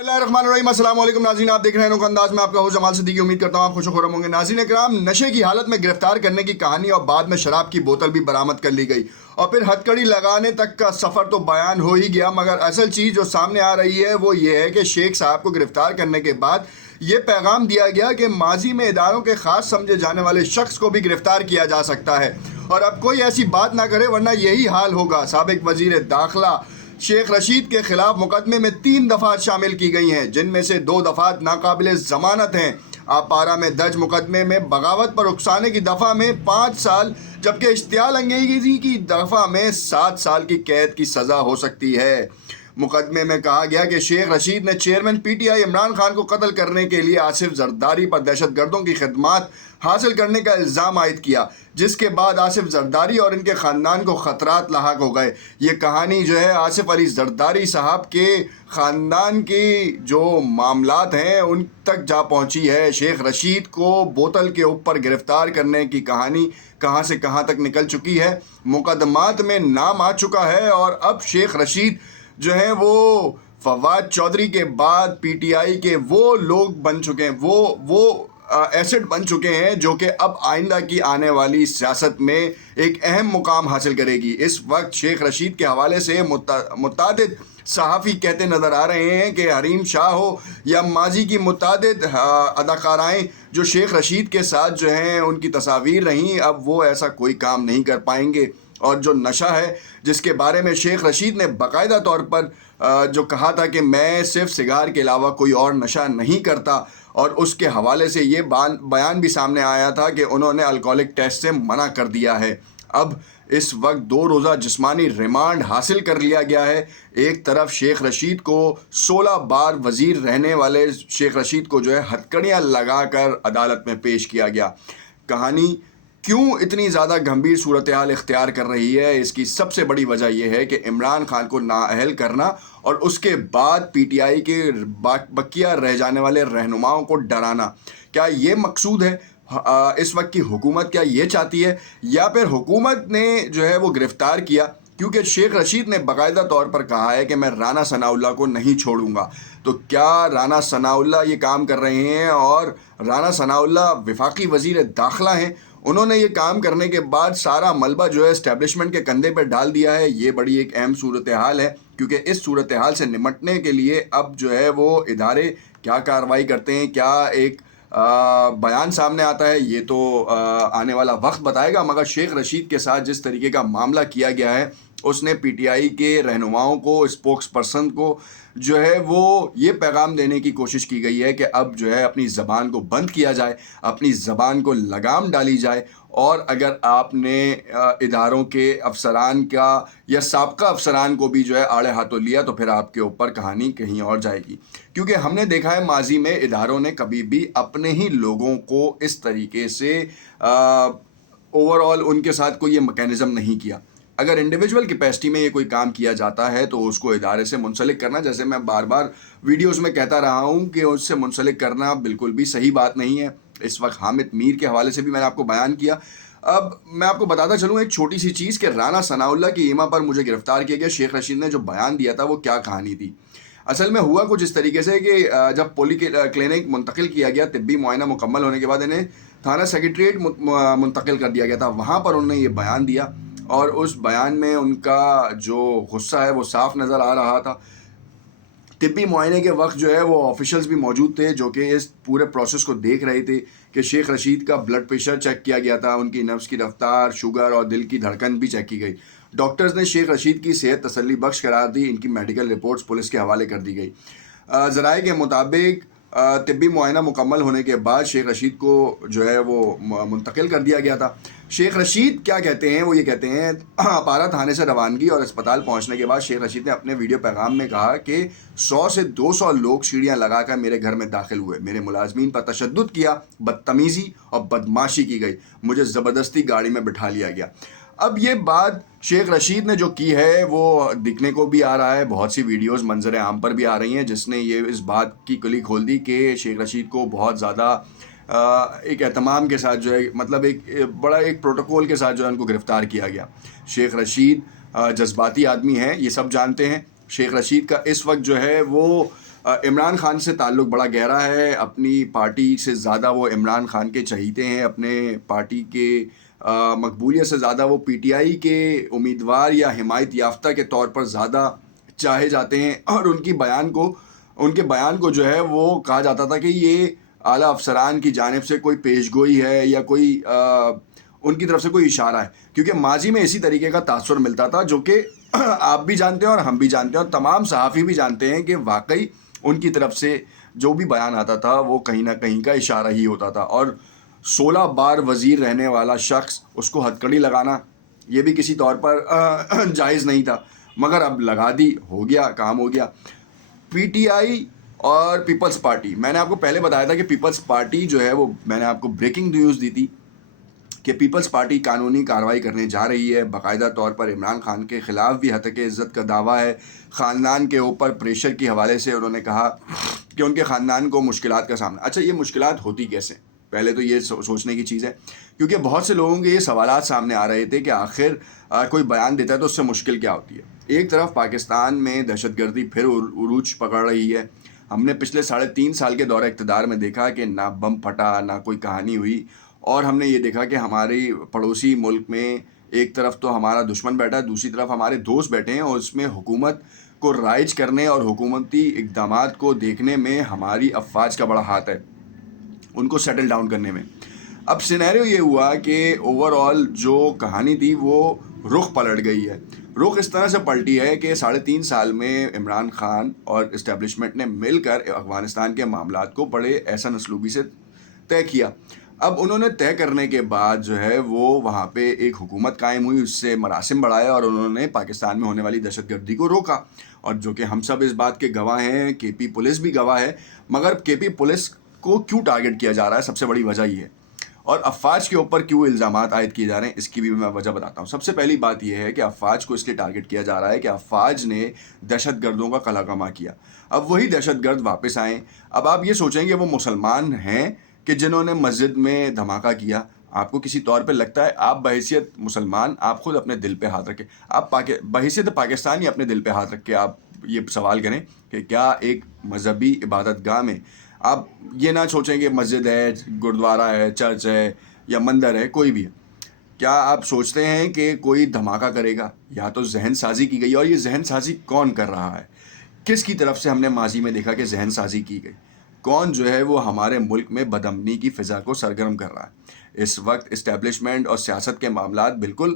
बिस्मिल्लाहिर्रहमानिर्रहीम। अस्सलाम वालेकुम नाज़रीन, आप देख रहे हैं नोक अंदाज में आपका होस्ट जमाल सिद्दीकी। उम्मीद करता हूँ आप खुश खुर्रम होंगे। नाज़रीन इकराम, नशे की हालत में गिरफ्तार करने की कहानी और बाद में शराब की बोतल भी बरामद कर ली गई और फिर हथकड़ी लगाने तक का सफ़र तो बयान हो ही गया, मगर असल चीज़ जो सामने आ रही है वो ये है कि शेख साहब को गिरफ्तार करने के बाद ये पैगाम दिया गया कि माजी में इदारों के ख़ास समझे जाने वाले शख्स को भी गिरफ्तार किया जा सकता है और अब कोई ऐसी बात ना करे वरना यही हाल होगा। साबिक वज़ीर दाखिला शेख रशीद के खिलाफ मुकदमे में 3 दफ़ात शामिल की गई हैं, जिनमें से 2 दफ़ात नाकाबिल ज़मानत हैं। आपारा में दर्ज मुकदमे में बगावत पर उकसाने की दफ़ा में 5 साल जबकि इश्तियाल अंगेज़ी की दफ़ा में 7 साल की कैद की सज़ा हो सकती है। मुकदमे में कहा गया कि शेख रशीद ने चेयरमैन पीटीआई इमरान खान को कत्ल करने के लिए आसिफ जरदारी पर दहशत गर्दों की खिदमात हासिल करने का इल्ज़ाम आयद किया, जिसके बाद आसिफ जरदारी और इनके ख़ानदान को ख़तरात लाहक हो गए। ये कहानी जो है आसिफ अली जरदारी साहब के ख़ानदान की जो मामलात हैं उन तक जा पहुंची है। शेख रशीद को बोतल के ऊपर गिरफ़्तार करने की कहानी कहां से कहां तक निकल चुकी है, मुकदमात में नाम आ चुका है और अब शेख रशीद जो है वो फवाद चौधरी के बाद पीटीआई के वो लोग बन चुके हैं, वो एसेट बन चुके हैं जो कि अब आइंदा की आने वाली सियासत में एक अहम मुकाम हासिल करेगी। इस वक्त शेख रशीद के हवाले से मुतादिद सहाफ़ी कहते नज़र आ रहे हैं कि हरीम शाह हो या माजी की मुतादिद अदाकाराएँ जो शेख रशीद के साथ जो हैं उनकी तस्वीर रहीं, अब वो ऐसा कोई काम नहीं कर पाएंगे। और जो नशा है जिसके बारे में शेख रशीद ने बाकायदा तौर पर जो कहा था कि मैं सिर्फ सिगार के अलावा कोई और नशा नहीं करता, और उसके हवाले से ये बयान भी सामने आया था कि उन्होंने अल्कोहलिक टेस्ट से मना कर दिया है। अब इस वक्त 2 रोज़ा जिस्मानी रिमांड हासिल कर लिया गया है। एक तरफ शेख रशीद को 16 बार वज़ीर रहने वाले शेख रशीद को जो है हथकड़ियाँ लगाकर अदालत में पेश किया गया। कहानी क्यों इतनी ज़्यादा गंभीर सूरत हाल इख्तियार कर रही है, इसकी सबसे बड़ी वजह यह है कि इमरान खान को नाअहल करना और उसके बाद पीटीआई के बकिया रह जाने वाले रहनुमाओं को डराना। क्या ये मकसूद है इस वक्त की हुकूमत? क्या ये चाहती है, या फिर हुकूमत ने जो है वो गिरफ़्तार किया क्योंकि शेख रशीद ने बाकायदा तौर पर कहा है कि मैं राना सनाउल्लाह को नहीं छोड़ूंगा? तो क्या राना सनाउल्लाह ये काम कर रहे हैं? और राना सनाउल्लाह वफाकी वज़ीर दाखिला हैं, उन्होंने ये काम करने के बाद सारा मलबा जो है इस्टेब्लिशमेंट के कंधे पर डाल दिया है। ये बड़ी एक अहम सूरत हाल है क्योंकि इस सूरत हाल से निमटने के लिए अब जो है वो इदारे क्या कार्रवाई करते हैं, क्या एक बयान सामने आता है, ये तो आने वाला वक्त बताएगा। मगर शेख रशीद के साथ जिस तरीके का मामला किया गया है, उसने पीटीआई के रहनुमाओं को, स्पोक्स पर्सन को जो है वो ये पैगाम देने की कोशिश की गई है कि अब जो है अपनी ज़बान को बंद किया जाए, अपनी ज़बान को लगाम डाली जाए, और अगर आपने इदारों के अफसरान का या साबका अफसरान को भी जो है आड़े हाथों लिया तो फिर आपके ऊपर कहानी कहीं और जाएगी। क्योंकि हमने देखा है माजी में इदारों ने कभी भी अपने ही लोगों को इस तरीके से ओवरऑल उनके साथ कोई ये मैकेनिज़्म नहीं किया। अगर इंडिविजुअल कैपेसिटी में ये कोई काम किया जाता है तो उसको इदारे से मुंसलिक करना, जैसे मैं बार बार वीडियोस में कहता रहा हूँ कि उससे मुंसलिक करना बिल्कुल भी सही बात नहीं है। इस वक्त हामिद मीर के हवाले से भी मैंने आपको बयान किया। अब मैं आपको बताता चलूँ एक छोटी सी चीज़ कि राना सनाउल्लाह की ईमा पर मुझे गिरफ़्तार किया गया। शेख रशीद ने जो बयान दिया था वो क्या कहानी थी? असल में हुआ कुछ इस तरीके से कि जब पोली क्लिनिक मुंतकिल किया गया, तिब्बी मुआयना मुकम्मल होने के बाद इन्हें थाना सेक्रेटरीट मुंतकिल कर दिया गया था। वहाँ पर उन्होंने ये बयान दिया और उस बयान में उनका जो गुस्सा है वो साफ नज़र आ रहा था। तिब्बी मुआयने के वक्त जो है वो ऑफिशियल्स भी मौजूद थे जो कि इस पूरे प्रोसेस को देख रहे थे कि शेख रशीद का ब्लड प्रेशर चेक किया गया था, उनकी नब्ज़ की रफ्तार, शुगर और दिल की धड़कन भी चेक की गई। डॉक्टर्स ने शेख रशीद की सेहत तसल्ली बख्श करार दी। इनकी मेडिकल रिपोर्ट्स पुलिस के हवाले कर दी गई। ज़राए के मुताबिक तिब्बी मुआयना मुकम्मल होने के बाद शेख रशीद को जो है वो मुंतकिल कर दिया गया था। शेख रशीद क्या कहते हैं, वो ये कहते हैं आपारा थाने से रवानगी और अस्पताल पहुंचने के बाद शेख रशीद ने अपने वीडियो पैगाम में कहा कि 100 से 200 लोग सीढ़ियां लगाकर मेरे घर में दाखिल हुए, मेरे मुलाजमीन पर तशद्दुद किया, बदतमीज़ी और बदमाशी की गई, मुझे ज़बरदस्ती गाड़ी में बिठा लिया गया। अब ये बात शेख रशीद ने जो की है वो दिखने को भी आ रहा है, बहुत सी वीडियोस मंजर आम पर भी आ रही हैं जिसने ये इस बात की कली खोल दी कि शेख रशीद को बहुत ज़्यादा एक एहतमाम के साथ जो है, मतलब एक बड़ा एक प्रोटोकॉल के साथ जो है उनको गिरफ़्तार किया गया। शेख रशीद जज्बाती आदमी है, ये सब जानते हैं। शेख रशीद का इस वक्त जो है वो عمران خان سے تعلق بڑا گہرا ہے، اپنی پارٹی سے زیادہ وہ عمران خان کے چہیتے ہیں، اپنے پارٹی کے مقبولیت سے زیادہ وہ پی ٹی آئی کے امیدوار یا حمایت یافتہ کے طور پر زیادہ چاہے جاتے ہیں، اور ان کے بیان کو جو ہے وہ کہا جاتا تھا کہ یہ اعلیٰ افسران کی جانب سے کوئی پیش گوئی ہے یا کوئی ان کی طرف سے کوئی اشارہ ہے، کیونکہ ماضی میں اسی طریقے کا تاثر ملتا تھا جو کہ آپ بھی جانتے ہیں اور ہم بھی جانتے ہیں اور تمام صحافی بھی جانتے ہیں کہ واقعی ان کی طرف سے جو بھی بیان آتا تھا وہ کہیں نہ کہیں کا اشارہ ہی ہوتا تھا، اور 16 بار وزیر رہنے والا شخص اس کو ہتھ کڑی لگانا یہ بھی کسی طور پر جائز نہیں تھا، مگر اب لگا دی، ہو گیا، کام ہو گیا۔ پی ٹی آئی اور پیپلز پارٹی، میں نے آپ کو پہلے بتایا تھا کہ پیپلز پارٹی جو ہے وہ، میں نے آپ کو بریکنگ نیوز دی تھی کہ پیپلز پارٹی قانونی کارروائی کرنے جا رہی ہے، باقاعدہ طور پر عمران خان کے خلاف بھی ہتک عزت کا دعویٰ ہے، خاندان کے اوپر پریشر کے حوالے سے انہوں نے کہا کہ ان کے خاندان کو مشکلات کا سامنا۔ اچھا، یہ مشکلات ہوتی کیسے؟ پہلے تو یہ سوچنے کی چیز ہے، کیونکہ بہت سے لوگوں کے یہ سوالات سامنے آ رہے تھے کہ آخر کوئی بیان دیتا ہے تو اس سے مشکل کیا ہوتی ہے۔ ایک طرف پاکستان میں دہشت گردی پھر عروج پکڑ رہی ہے، ہم نے پچھلے 3.5 سال کے دور اقتدار میں دیکھا کہ نہ بم پھٹا، نہ کوئی کہانی ہوئی، اور ہم نے یہ دیکھا کہ ہماری پڑوسی ملک میں ایک طرف تو ہمارا دشمن بیٹھا ہے، دوسری طرف ہمارے دوست بیٹھے ہیں، اور اس میں حکومت کو رائج کرنے اور حکومتی اقدامات کو دیکھنے میں ہماری افواج کا بڑا ہاتھ ہے، ان کو سیٹل ڈاؤن کرنے میں۔ اب سینیریو یہ ہوا کہ اوور آل جو کہانی تھی وہ رخ پلٹ گئی ہے، رخ اس طرح سے پلٹی ہے کہ 3.5 سال میں عمران خان اور اسٹیبلشمنٹ نے مل کر افغانستان کے معاملات کو بڑے احسن اسلوبی سے طے کیا۔ اب انہوں نے طے کرنے کے بعد جو ہے وہ وہاں پہ ایک حکومت قائم ہوئی، اس سے مراسم بڑھایا، اور انہوں نے پاکستان میں ہونے والی دہشت گردی کو روکا، اور جو کہ ہم سب اس بات کے گواہ ہیں، کے پی پولیس بھی گواہ ہے۔ مگر کے پی پولیس کو کیوں ٹارگٹ کیا جا رہا ہے، سب سے بڑی وجہ یہ ہے، اور افواج کے اوپر کیوں الزامات عائد کیے جا رہے ہیں، اس کی بھی میں وجہ بتاتا ہوں۔ سب سے پہلی بات یہ ہے کہ افواج کو اس لیے ٹارگٹ کیا جا رہا ہے کہ افواج نے دہشت گردوں کا قلع کما کیا، اب وہی دہشت گرد واپس آئیں۔ اب آپ یہ سوچیں کہ وہ مسلمان ہیں کہ جنہوں نے مسجد میں دھماکہ کیا، آپ کو کسی طور پہ لگتا ہے، آپ بحیثیت مسلمان، آپ خود اپنے دل پہ ہاتھ رکھیں، آپ بحیثیت پاکستانی اپنے دل پہ ہاتھ رکھ کے آپ یہ سوال کریں کہ کیا ایک مذہبی عبادت گاہ میں، آپ یہ نہ سوچیں کہ مسجد ہے، گردوارہ ہے، چرچ ہے یا مندر ہے، کوئی بھی ہے، کیا آپ سوچتے ہیں کہ کوئی دھماکہ کرے گا؟ یا تو ذہن سازی کی گئی، اور یہ ذہن سازی کون کر رہا ہے، کس کی طرف سے ہم نے ماضی میں دیکھا کہ ذہن سازی کی گئی، کون جو ہے وہ ہمارے ملک میں بدامنی کی فضا کو سرگرم کر رہا ہے؟ اس وقت اسٹیبلشمنٹ اور سیاست کے معاملات بالکل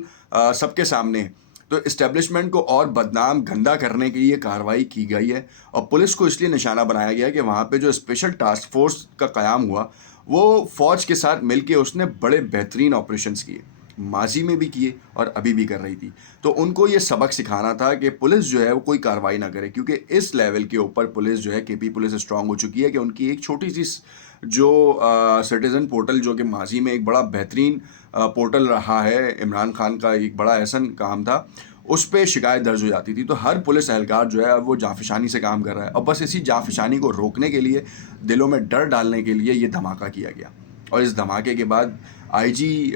سب کے سامنے ہیں، تو اسٹیبلشمنٹ کو اور بدنام گندا کرنے کی یہ کارروائی کی گئی ہے، اور پولیس کو اس لیے نشانہ بنایا گیا کہ وہاں پہ جو اسپیشل ٹاسک فورس کا قیام ہوا وہ فوج کے ساتھ مل کے اس نے بڑے بہترین آپریشنز کیے، ماضی میں بھی کیے اور ابھی بھی کر رہی تھی، تو ان کو یہ سبق سکھانا تھا کہ پولیس جو ہے وہ کوئی کارروائی نہ کرے، کیونکہ اس لیول کے اوپر پولیس جو ہے، کے پی پولیس اسٹرانگ ہو چکی ہے کہ ان کی ایک چھوٹی سی جو سٹیزن پورٹل، جو کہ ماضی میں ایک بڑا بہترین پورٹل رہا ہے، عمران خان کا ایک بڑا احسن کام تھا، اس پہ شکایت درج ہو جاتی تھی، تو ہر پولیس اہلکار جو ہے وہ جانفشانی سے کام کر رہا ہے، اور بس اسی جانفشانی کو روکنے کے لیے، دلوں میں ڈر ڈالنے کے لیے یہ دھماکہ کیا گیا، اور اس دھماکے کے بعد آئی جی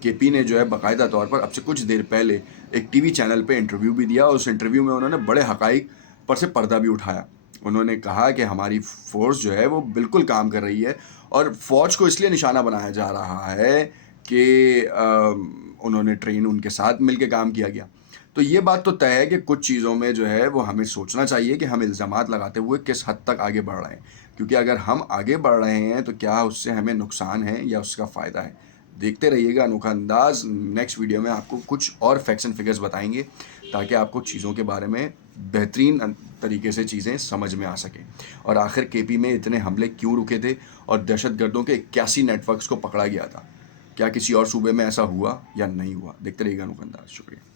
کے پی نے جو ہے باقاعدہ طور پر اب سے کچھ دیر پہلے ایک ٹی وی چینل پہ انٹرویو بھی دیا، اور اس انٹرویو میں انہوں نے بڑے حقائق پر سے پردہ بھی اٹھایا، انہوں نے کہا کہ ہماری فورس جو ہے وہ بالکل کام کر رہی ہے، اور فوج کو اس لیے نشانہ بنایا جا رہا ہے کہ انہوں نے ٹرین ان کے ساتھ مل کے کام کیا گیا۔ تو یہ بات تو طے ہے کہ کچھ چیزوں میں جو ہے وہ ہمیں سوچنا چاہیے کہ ہم الزامات لگاتے ہوئے کس حد تک آگے بڑھ رہے ہیں، کیونکہ اگر ہم آگے بڑھ رہے ہیں تو کیا اس سے ہمیں نقصان ہے یا اس کا فائدہ ہے۔ دیکھتے رہیے گا انوکھا انداز، نیکسٹ ویڈیو میں آپ کو کچھ اور فیکٹس اینڈ فگرز بتائیں گے تاکہ آپ کو چیزوں کے بارے میں بہترین طریقے سے چیزیں سمجھ میں آ سکیں، اور آخر کے پی میں اتنے حملے کیوں رکے تھے، اور دہشت گردوں کے 81 نیٹ ورکس کو پکڑا گیا تھا، کیا کسی اور صوبے میں ایسا ہوا یا نہیں ہوا؟ دیکھتے رہیے گا انوکھا انداز، شکریہ۔